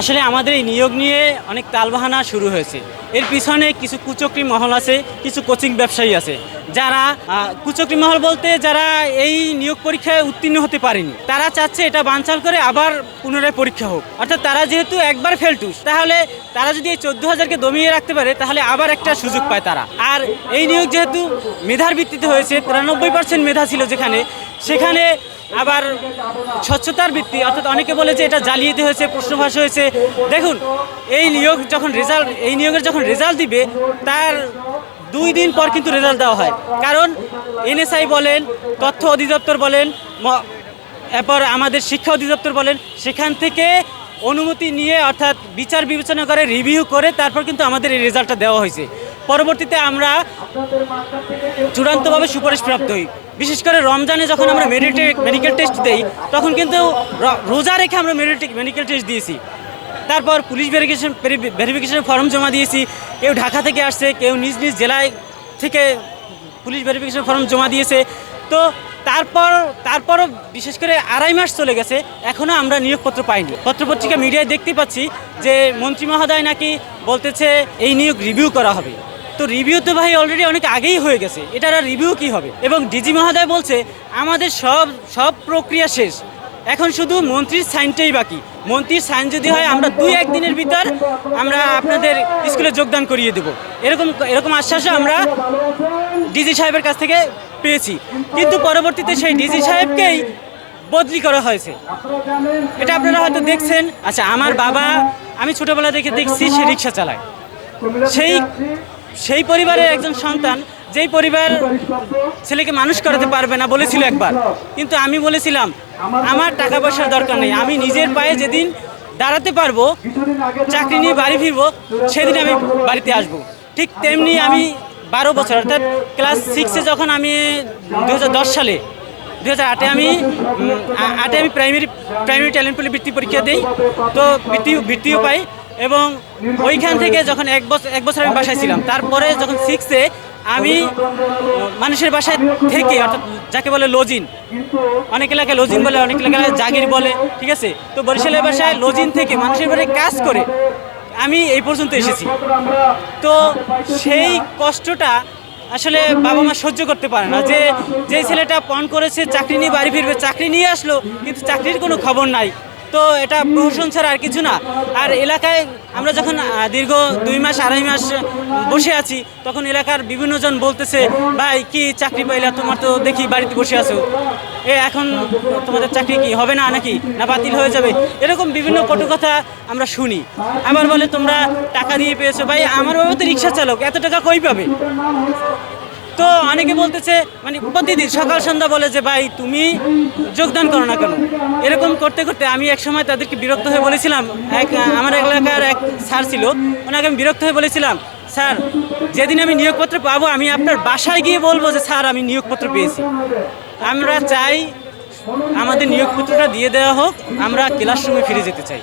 আসলে আমাদের এই নিয়োগ নিয়ে অনেক তালবাহানা শুরু হয়েছে। এর পিছনে কিছু কুচক্রী মহল আছে, কিছু কোচিং ব্যবসায়ী আছে, যারা কুচক্রী মহল বলতে যারা এই নিয়োগ পরীক্ষায় উত্তীর্ণ হতে পারেনি, তারা চাচ্ছে এটা বানচাল করে আবার পুনরায় পরীক্ষা হোক। অর্থাৎ তারা যেহেতু একবার ফেলটুস, তাহলে তারা যদি এই 14,000-কে দমিয়ে রাখতে পারে তাহলে আবার একটা সুযোগ পায় তারা। আর এই নিয়োগ যেহেতু মেধার ভিত্তিতে হয়েছে, 93% মেধা ছিল যেখানে, সেখানে আবার স্বচ্ছতার ভিত্তি, অর্থাৎ অনেকে বলে যে এটা জালিয়াতি হয়েছে, প্রশ্নভাস হয়েছে। দেখুন, এই নিয়োগের যখন রেজাল্ট দিবে তার 2 দিন পর কিন্তু রেজাল্ট দেওয়া হয়। কারণ এনএসআই বলেন, তথ্য অধিদপ্তর বলেন, এরপর আমাদের শিক্ষা অধিদপ্তর বলেন, সেখান থেকে অনুমতি নিয়ে অর্থাৎ বিচার বিবেচনা করে রিভিউ করে তারপর কিন্তু আমাদের এই রেজাল্টটা দেওয়া হয়েছে। পরবর্তীতে আমরা চূড়ান্তভাবে সুপারিশপ্রাপ্ত হই। বিশেষ করে রমজানে যখন আমরা মেডিকেল টেস্ট দেই, তখন কিন্তু রোজা রেখে আমরা মেডিকেল টেস্ট দিয়েছি। তারপর পুলিশ ভেরিফিকেশনের ফর্ম জমা দিয়েছি। কেউ ঢাকা থেকে আসছে, কেউ নিজ নিজ জেলায় থেকে পুলিশ ভেরিফিকেশন ফর্ম জমা দিয়েছে। তো তারপরও বিশেষ করে 2.5 মাস চলে গেছে, এখনও আমরা নিয়োগপত্র পাইনি। পত্রপত্রিকা মিডিয়ায় দেখতে পাচ্ছি যে মন্ত্রী মহোদয় নাকি বলতেছে এই নিয়োগ রিভিউ করা হবে। তো রিভিউ তো ভাই অলরেডি অনেক আগেই হয়ে গেছে, এটার আর রিভিউ কী হবে? এবং ডিজি মহোদয় বলছে আমাদের সব প্রক্রিয়া শেষ, এখন শুধু মন্ত্রীর সাইনটাই বাকি। মন্ত্রীর সাইন যদি হয় আমরা 2-1 দিনের ভিতর আমরা আপনাদের স্কুলে যোগদান করিয়ে দেব, এরকম আশ্বাসও আমরা ডিজি সাহেবের কাছ থেকে পেয়েছি। কিন্তু পরবর্তীতে সেই ডিজি সাহেবকেই বদলি করা হয়েছে, এটা আপনারা হয়তো দেখছেন। আচ্ছা, আমার বাবা, আমি ছোটোবেলা থেকে দেখছি সে রিক্সা চালায়। সেই পরিবারের একজন সন্তান, যেই পরিবার ছেলেকে মানুষ করাতে পারবে না বলেছিল একবার, কিন্তু আমি বলেছিলাম আমার টাকা পয়সার দরকার নেই, আমি নিজের পায়ে যেদিন দাঁড়াতে পারবো, চাকরি নিয়ে বাড়ি ফিরবো, সেদিন আমি বাড়িতে আসবো। ঠিক তেমনি আমি 12 বছর অর্থাৎ ক্লাস 6-এ যখন আমি 2010 সালে 2008-এ আমি প্রাইমারি ট্যালেন্ট পুলে বৃত্তি পরীক্ষা দিই। তো বৃত্তিও পাই, এবং ওইখান থেকে যখন এক বছর আমি বাসায় ছিলাম, তারপরে যখন 6-এ আমি মানুষের বাসায় থেকে, অর্থাৎ যাকে বলে লজিন, অনেক এলাকায় লজিন বলে, অনেক এলাকায় জাগির বলে, ঠিক আছে। তো বরিশালের বাসায় লজিন থেকে মানুষের বাড়ি কাজ করে আমি এই পর্যন্ত এসেছি। তো সেই কষ্টটা আসলে বাবা মা সহ্য করতে পারে না, যে ছেলেটা পণ করেছে চাকরি নিয়ে বাড়ি ফিরবে, চাকরি নিয়ে আসলো কিন্তু চাকরির কোনো খবর নাই। তো এটা প্রহসন ছাড়া আর কিছু না। আর এলাকায় আমরা যখন দীর্ঘ 2 মাস 2.5 মাস বসে আছি, তখন এলাকার বিভিন্ন জন বলতেছে, ভাই কি চাকরি পাইলা, তোমার তো দেখি বাড়িতে বসে আছো, এখন তোমাদের চাকরি কি হবে না নাকি, না বাতিল হয়ে যাবে, এরকম বিভিন্ন কটু কথা আমরা শুনি। আবার বলে তোমরা টাকা দিয়ে পেয়েছো। ভাই, আমার বাবা তো রিক্সা চালক, এত টাকা কই পাবে? তো অনেকে বলতেছে, মানে প্রতিদিন সকাল সন্ধ্যা বলে যে ভাই তুমি যোগদান করো না কেন। এরকম করতে করতে আমি এক সময় তাদেরকে বিরক্ত হয়ে বলেছিলাম, আমার এলাকার এক স্যার ছিল, ওনাকে আমি বিরক্ত হয়ে বলেছিলাম, স্যার যেদিন আমি নিয়োগপত্র পাবো আমি আপনার বাসায় গিয়ে বলবো যে স্যার আমি নিয়োগপত্র পেয়েছি। আমরা চাই আমাদের নিয়োগপত্রটা দিয়ে দেওয়া হোক, আমরা ক্লাসরুমে ফিরে যেতে চাই।